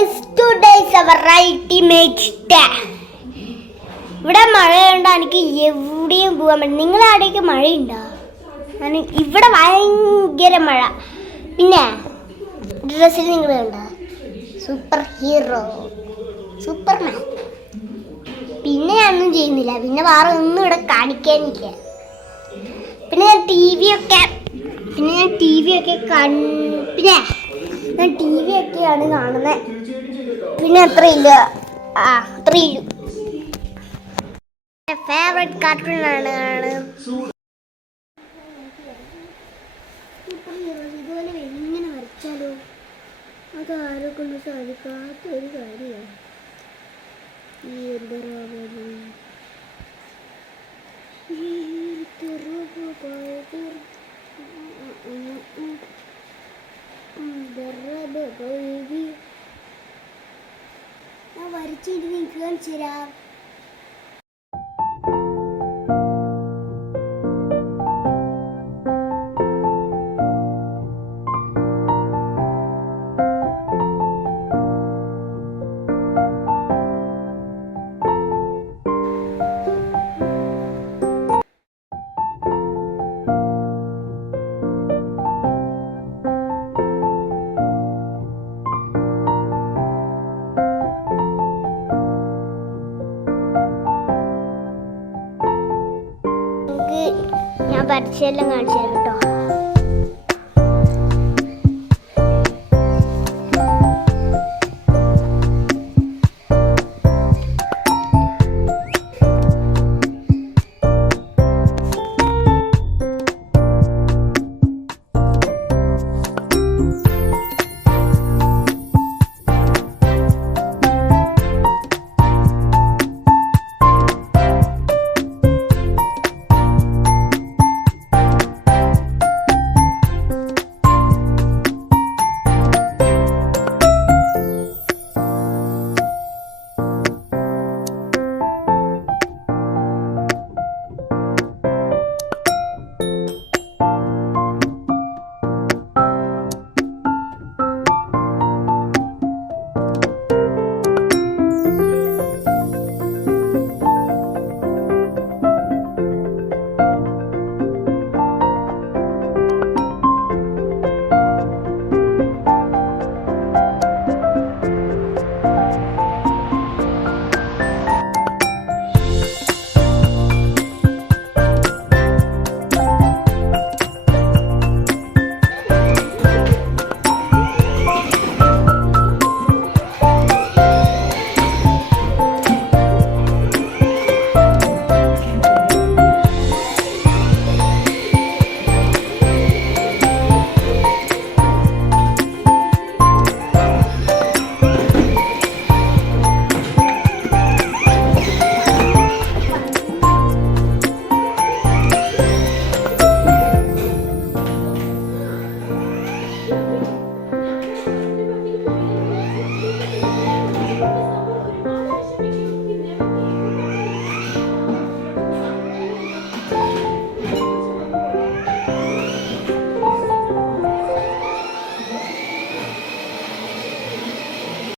guys, today is our ultimate day. ഇവിടെ മഴയുണ്ട്, എനിക്ക് എവിടെയും പോകാൻ പറ്റും. നിങ്ങളുടെ അവിടേക്ക് മഴയുണ്ടോ? ഇവിടെ ഭയങ്കര മഴ. പിന്നെ ഡ്രസ്സിൽ നിങ്ങൾ കണ്ടോ? Super hero, Superman. പിന്നെ ഞാനൊന്നും ചെയ്യുന്നില്ല, പിന്നെ വേറെ ഒന്നും ഇവിടെ കാണിക്കാനില്ല. പിന്നെ ഞാൻ ടി വി ഒക്കെ കാണുന്നത്. പിന്നെ അത്രയില്ല, അത്രയില്ല. ഫേവറേറ്റ് കാർട്ടൂൺ ആണ്. ഇതുപോലെ എങ്ങനെ വരച്ചാലോ? അത് ആരെക്കൊണ്ട് സാധിക്കാത്ത ഒരു കാര്യമാണ്. ഈ ഞാൻ വരച്ചിട്ട് നിങ്ങൾക്ക് കാണിച്ചു തരാം. ഞാൻ വരച്ചെല്ലാം കാണിച്ചു തരാം.